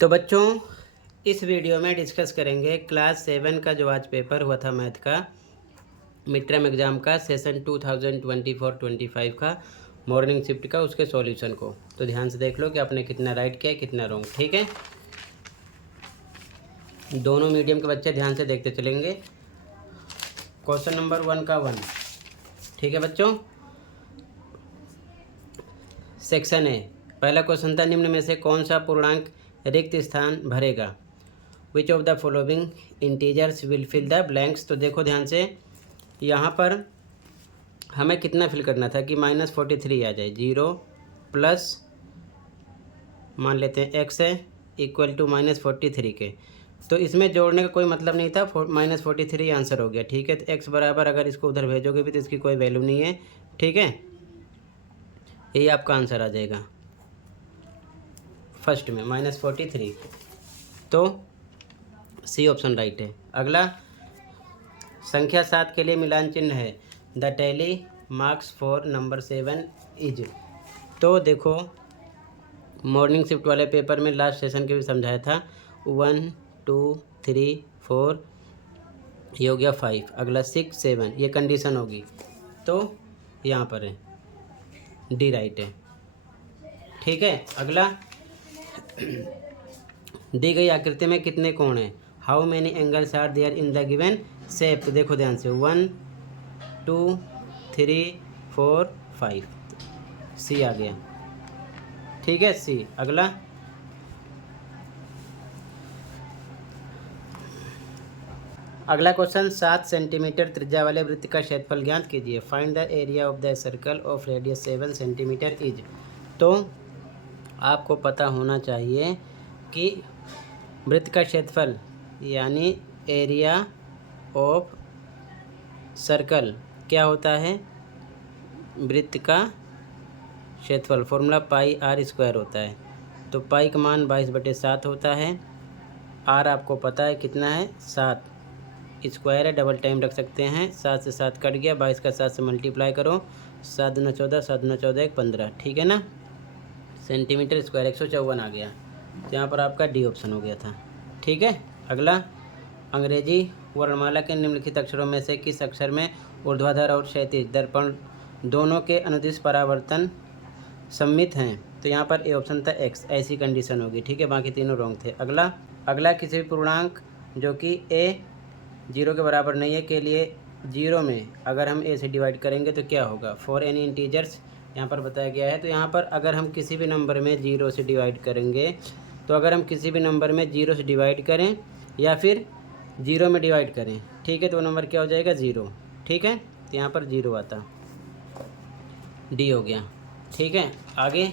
तो बच्चों, इस वीडियो में डिस्कस करेंगे क्लास 7 का जो आज पेपर हुआ था मैथ का मिड टर्म एग्ज़ाम का सेशन 2024-25 का मॉर्निंग शिफ्ट का उसके सॉल्यूशन को। तो ध्यान से देख लो कि आपने कितना राइट किया कितना रॉन्ग। ठीक है, दोनों मीडियम के बच्चे ध्यान से देखते चलेंगे। क्वेश्चन नंबर 1 का 1। ठीक है बच्चों, सेक्शन ए। पहला क्वेश्चन था, निम्न में से कौन सा पूर्णांक रिक्त स्थान भरेगा? Which of the following integers will fill the blanks. तो देखो ध्यान से, यहाँ पर हमें कितना फिल करना था कि -43 आ जाए। 0 प्लस मान लेते हैं एक्स है इक्वल टू -43 के। तो इसमें जोड़ने का कोई मतलब नहीं था, -43 आंसर हो गया। ठीक है, तो एक्स बराबर अगर इसको उधर भेजोगे भी तो इसकी कोई वैल्यू नहीं है। ठीक है, यही आपका आंसर आ जाएगा फर्स्ट में -43। तो सी ऑप्शन राइट है। अगला, संख्या 7 के लिए मिलान चिन्ह है। The tally marks for number 7 is. तो देखो, मॉर्निंग शिफ्ट वाले पेपर में लास्ट सेशन के भी समझाया था। 1 2 3 4 ये हो गया 5। अगला 6 7 ये कंडीशन होगी, तो यहाँ पर है डी राइट है। ठीक है, अगला, दी गई आकृति में कितने कोण हैं? How many angles are there in the given shape. तो देखो ध्यान से, 1 2 3 4 5 सी आ गया। ठीक है, सी। अगला, क्वेश्चन, 7 सेंटीमीटर त्रिज्या वाले वृत्त का क्षेत्रफल ज्ञात कीजिए। Find the area of the circle of radius 7 centimetre is. तो आपको पता होना चाहिए कि वृत्त का क्षेत्रफल यानी एरिया ऑफ सर्कल क्या होता है? वृत्त का क्षेत्रफल फॉर्मूला पाई आर स्क्वायर होता है। तो पाई का मान 22/7 होता है। आर आपको पता है कितना है, 7 स्क्वायर है, डबल टाइम रख सकते हैं। 7 से 7 कट गया, 22 का 7 से मल्टीप्लाई करो, 7 दूना 14, 7 दूना 14 1 15। ठीक है ना, सेंटीमीटर स्क्वायर 154 आ गया। तो यहाँ पर आपका डी ऑप्शन हो गया था। ठीक है, अगला, अंग्रेजी वर्णमाला के निम्नलिखित अक्षरों में से किस अक्षर में ऊर्ध्वाधर और क्षैतिज दर्पण दोनों के अनुदिश परावर्तन सम्मित हैं? तो यहाँ पर ए ऑप्शन था एक्स, ऐसी कंडीशन होगी। ठीक है, बाकी तीनों रॉन्ग थे। अगला, किसी भी पूर्णांक जो कि ए 0 के बराबर नहीं है के लिए 0 में अगर हम ए से डिवाइड करेंगे तो क्या होगा? फॉर एनी इंटीजर्स यहाँ पर बताया गया है। तो यहाँ पर अगर हम किसी भी नंबर में 0 से डिवाइड करेंगे, तो अगर हम किसी भी नंबर में 0 से डिवाइड करें या फिर 0 में डिवाइड करें, ठीक है, तो वो नंबर क्या हो जाएगा? 0। ठीक है, तो यहाँ पर 0 आता, डी हो गया। ठीक है, आगे,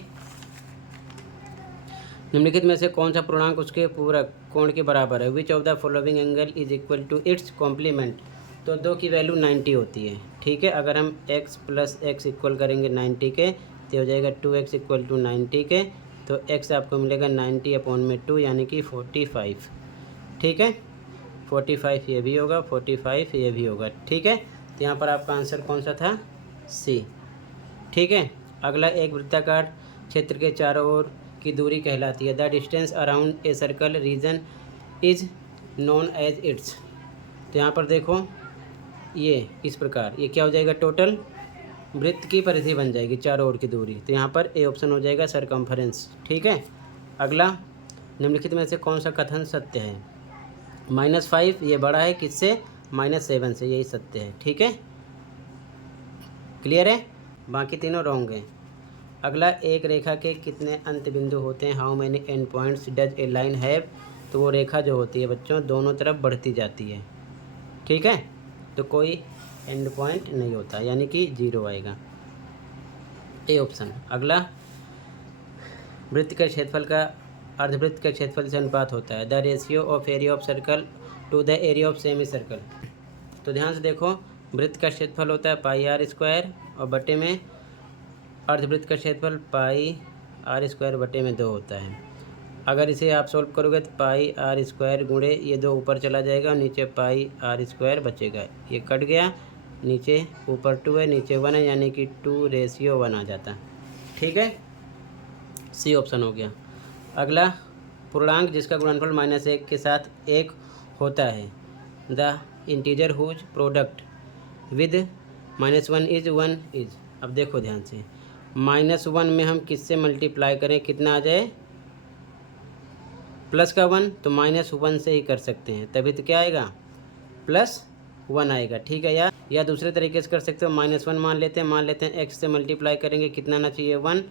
निम्नलिखित में से कौन सा पूर्णांक उसके पूरक कोण के बराबर है? Which of the following angle is equal to its complement. तो 2 की वैल्यू 90 होती है। ठीक है, अगर हम x प्लस एक्स इक्वल करेंगे 90 के तो हो जाएगा 2x इक्वल टू 90 के। तो x आपको मिलेगा 90/2 यानी कि 45। ठीक है, 45 ये भी होगा, 45 ये भी होगा। ठीक है, तो यहाँ पर आपका आंसर कौन सा था? सी। ठीक है, अगला, एक वृत्ताकार क्षेत्र के चारों ओर की दूरी कहलाती है। The distance around a circle region is known as its. तो यहाँ पर देखो, ये इस प्रकार ये क्या हो जाएगा? टोटल वृत्त की परिधि बन जाएगी, चारों ओर की दूरी। तो यहाँ पर ए ऑप्शन हो जाएगा सरकमफरेंस। ठीक है, अगला, निम्नलिखित में से कौन सा कथन सत्य है? -5 ये बड़ा है किससे? -7 से, यही सत्य है। ठीक है, क्लियर है, बाकी तीनों रॉन्ग हैं। अगला, एक रेखा के कितने अंत बिंदु होते हैं? How many and points does a line have. तो वो रेखा जो होती है बच्चों दोनों तरफ बढ़ती जाती है। ठीक है, तो कोई एंड पॉइंट नहीं होता, यानी कि 0 आएगा, ए ऑप्शन। अगला, वृत्त के क्षेत्रफल का अर्धवृत्त के क्षेत्रफल से अनुपात होता है। The ratio of area of circle to the area of semi circle. तो ध्यान से देखो, वृत्त का क्षेत्रफल होता है पाई आर स्क्वायर और बटे में अर्धवृत्त का क्षेत्रफल पाई आर स्क्वायर बटे में 2 होता है। अगर इसे आप सोल्व करोगे तो पाई आर स्क्वायर गुणे ये 2 ऊपर चला जाएगा और नीचे पाई आर स्क्वायर बचेगा, ये कट गया, नीचे ऊपर 2 है नीचे 1 है, यानी कि 2:1 आ जाता। ठीक है, सी ऑप्शन हो गया। अगला, पूर्णांक जिसका गुणनफल -1 के साथ 1 होता है। The integer whose product with -1 is 1 is. अब देखो ध्यान से, -1 में हम किससे मल्टीप्लाई करें, कितना आ जाए, प्लस का 1, तो -1 से ही कर सकते हैं, तभी तो क्या आएगा, +1 आएगा। ठीक है, या दूसरे तरीके से कर सकते हो, -1 मान लेते हैं x से मल्टीप्लाई करेंगे, कितना आना चाहिए, 1,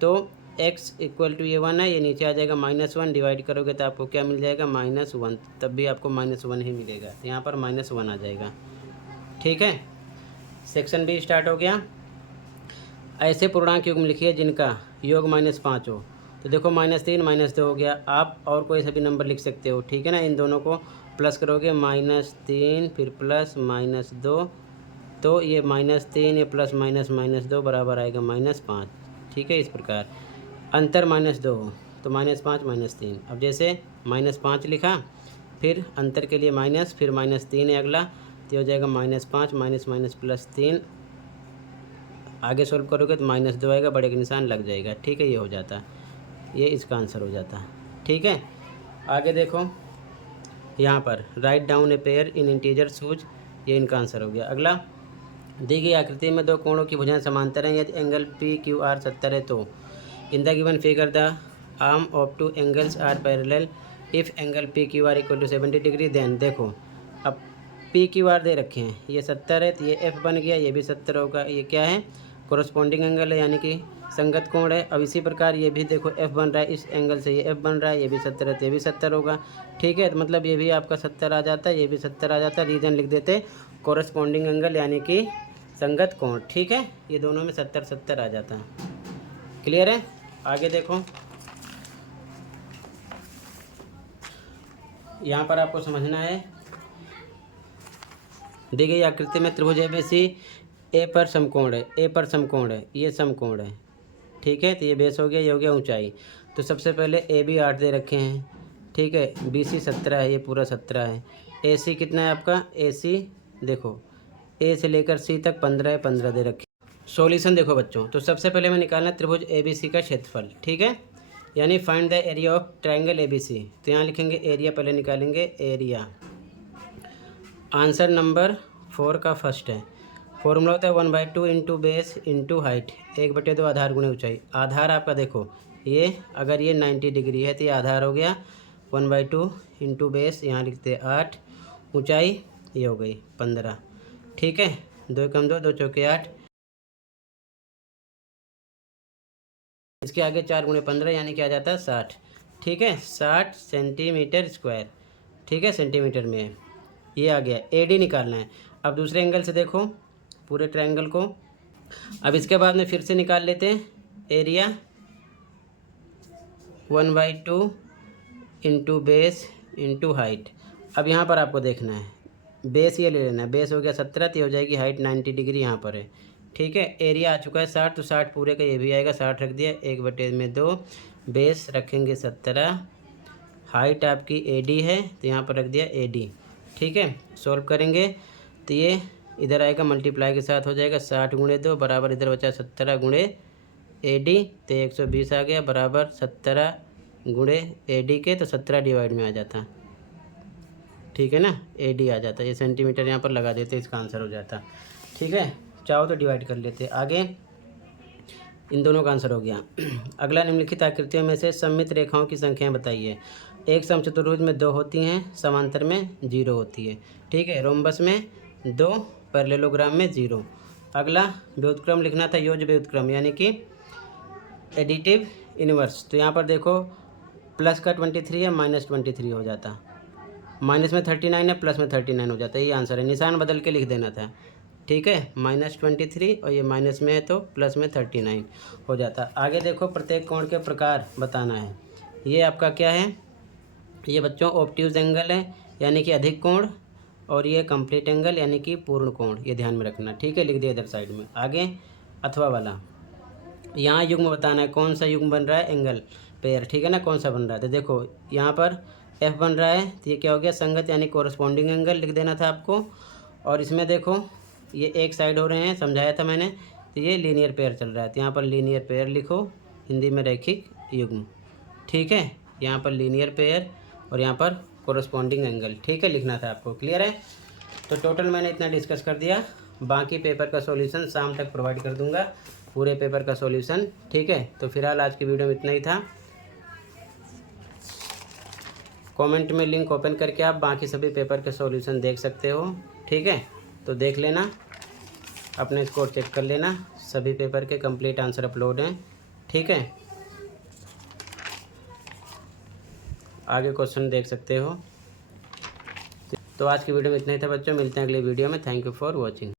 तो x इक्वल टू ये 1 है, ये नीचे आ जाएगा -1, डिवाइड करोगे तो आपको क्या मिल जाएगा, -1, तब भी आपको -1 ही मिलेगा, तो यहाँ पर -1 आ जाएगा। ठीक है, सेक्शन बी स्टार्ट हो गया। ऐसे पूर्णांक युग्म लिखिए जिनका योग -5 हो। तो देखो -3 -2 हो गया, आप और कोई सा भी नंबर लिख सकते हो। ठीक है ना, इन दोनों को प्लस करोगे, -3 फिर प्लस -2, तो ये -3 ये प्लस -2 बराबर आएगा -5। ठीक है, इस प्रकार अंतर -2 हो तो -5 -3। अब जैसे -5 लिखा, फिर अंतर के लिए माइनस, फिर -3 है अगला, तो हो जाएगा -5 माइनस +3। आगे सोल्व करोगे तो -2 आएगा, बड़े का निशान लग जाएगा। ठीक है, ये हो जाता, ये इसका आंसर हो जाता। ठीक है, आगे देखो यहाँ पर write down a pair in integers whose, ये इनका आंसर हो गया। अगला, दी गई आकृति में दो कोणों की भुजाएं समांतर हैं, यदि एंगल पी क्यू आर 70 है तो in the given figure the arm of two angles are parallel if angle P Q R equal to 70 degree. Then देखो, अब पी क्यू आर दे रखे हैं, ये 70 है, तो ये एफ बन गया, ये भी 70 होगा। ये क्या है, कोरस्पॉन्डिंग एंगल है, यानी कि संगत कोण है। अब इसी प्रकार ये भी देखो एफ बन रहा है, इस एंगल से ये एफ बन रहा है, ये भी 70 है, तो ये भी 70 होगा। ठीक है, तो मतलब ये भी आपका 70 आ जाता है, ये भी 70 आ जाता है। रीजन लिख देते कोरस्पॉन्डिंग एंगल यानी कि संगत कोण। ठीक है, ये दोनों में 70 70 आ जाता है। क्लियर है, आगे देखो, यहाँ पर आपको समझना है, दी गई आकृति में त्रिभुज एबीसी ए पर समकोण है, ए पर समकोण है, ये समकोण है। ठीक है, तो ये बेस हो गया, ये हो गया ऊंचाई। तो सबसे पहले ए बी 8 दे रखे हैं। ठीक है, बी सी 17 है, ये पूरा 17 है। ए सी कितना है आपका, ए सी देखो ए से लेकर सी तक 15 है, 15 दे रखे। सॉल्यूशन देखो बच्चों, तो सबसे पहले हमें निकालना है त्रिभुज ए बी सी का क्षेत्रफल। ठीक है, यानी find the area of triangle A B C. तो यहाँ लिखेंगे एरिया, पहले निकालेंगे एरिया। आंसर नंबर 4 का फर्स्ट है। फॉर्मूला होता है 1/2 इंटू बेस इंटू हाइट, 1/2 आधार गुणे ऊंचाई। आधार आपका देखो ये, अगर ये 90 डिग्री है तो ये आधार हो गया 1/2 इंटू बेस, यहाँ लिखते 8, ऊंचाई ये हो गई 15। ठीक है, 2 कम 2, 2 चौके 8, इसके आगे 4 गुणे 15 यानी क्या आ जाता है 60। ठीक है, 60 सेंटीमीटर स्क्वायर। ठीक है, सेंटीमीटर में है, ये आ गया। एडी निकालना है। अब दूसरे एंगल से देखो पूरे ट्रायंगल को। अब इसके बाद में फिर से निकाल लेते हैं area, 1/2 into base into height. अब यहाँ पर आपको देखना है, बेस ये ले लेना है, बेस हो गया 17, तो हो जाएगी हाइट 90 डिग्री यहाँ पर है। ठीक है, एरिया आ चुका है 60, तो 60 पूरे का ये भी आएगा, 60 रख दिया, 1/2, बेस रखेंगे 17, हाइट आपकी एडी है तो यहाँ पर रख दिया एडी। ठीक है, सॉल्व करेंगे तो ये इधर आएगा, मल्टीप्लाई के साथ हो जाएगा, 60 गुणे 2 बराबर इधर बचा 17 गुणे एडी, तो 120 आ गया बराबर 17 गुणे एडी के, तो 17 डिवाइड में आ जाता। ठीक है ना, एडी आ जाता, ये सेंटीमीटर यहाँ पर लगा देते, इसका आंसर हो जाता। ठीक है, चाहो तो डिवाइड कर लेते। आगे इन दोनों का आंसर हो गया। अगला, निम्नलिखित आकृतियों में से सममित रेखाओं की संख्याएं बताइए। एक समचतुर्भुज में 2 होती हैं, समांतर में 0 होती है। ठीक है, रोम्बस में 2, पैरेललोग्राम में 0। अगला व्युत्क्रम लिखना था, योज्य व्युत्क्रम यानी कि एडिटिव इनवर्स। तो यहाँ पर देखो प्लस का 23 है, -23 हो जाता, माइनस में 39 है, प्लस में 39 हो जाता है, ये आंसर है। निशान बदल के लिख देना था। ठीक है, -23 और ये माइनस में है तो प्लस में 39 हो जाता। आगे देखो, प्रत्येक कोण के प्रकार बताना है। ये आपका क्या है, ये बच्चों ऑब्ट्यूज एंगल है यानी कि अधिक कोण, और ये कंप्लीट एंगल यानी कि पूर्ण कोण, ये ध्यान में रखना। ठीक है, लिख दिया इधर साइड में। आगे अथवा वाला, यहाँ युग्म बताना है, कौन सा युग्म बन रहा है, एंगल पेयर। ठीक है ना, कौन सा बन रहा है, तो देखो यहाँ पर एफ बन रहा है, तो ये क्या हो गया, संगत यानी कोरस्पॉन्डिंग एंगल लिख देना था आपको। और इसमें देखो ये एक साइड हो रहे हैं, समझाया था मैंने, तो ये लीनियर पेयर चल रहा है, तो यहाँ पर लीनियर पेयर लिखो, हिंदी में रैखिक युग्म। ठीक है, यहाँ पर लीनियर पेयर और यहाँ पर कोरस्पॉन्डिंग एंगल, ठीक है, लिखना था आपको। क्लियर है? तो टोटल मैंने इतना डिस्कस कर दिया। बाकी पेपर का सॉल्यूशन शाम तक प्रोवाइड कर दूंगा, पूरे पेपर का सॉल्यूशन, ठीक है। तो फिलहाल आज की वीडियो में इतना ही था। कमेंट में लिंक ओपन करके आप बाकी सभी पेपर के सॉल्यूशन देख सकते हो, ठीक है। तो देख लेना, अपने स्कोर चेक कर लेना, सभी पेपर के कंप्लीट आंसर अपलोड हैं, ठीक है। आगे क्वेश्चन देख सकते हो। तो आज की वीडियो में इतना ही था बच्चों, मिलते हैं अगली वीडियो में। Thank you for watching.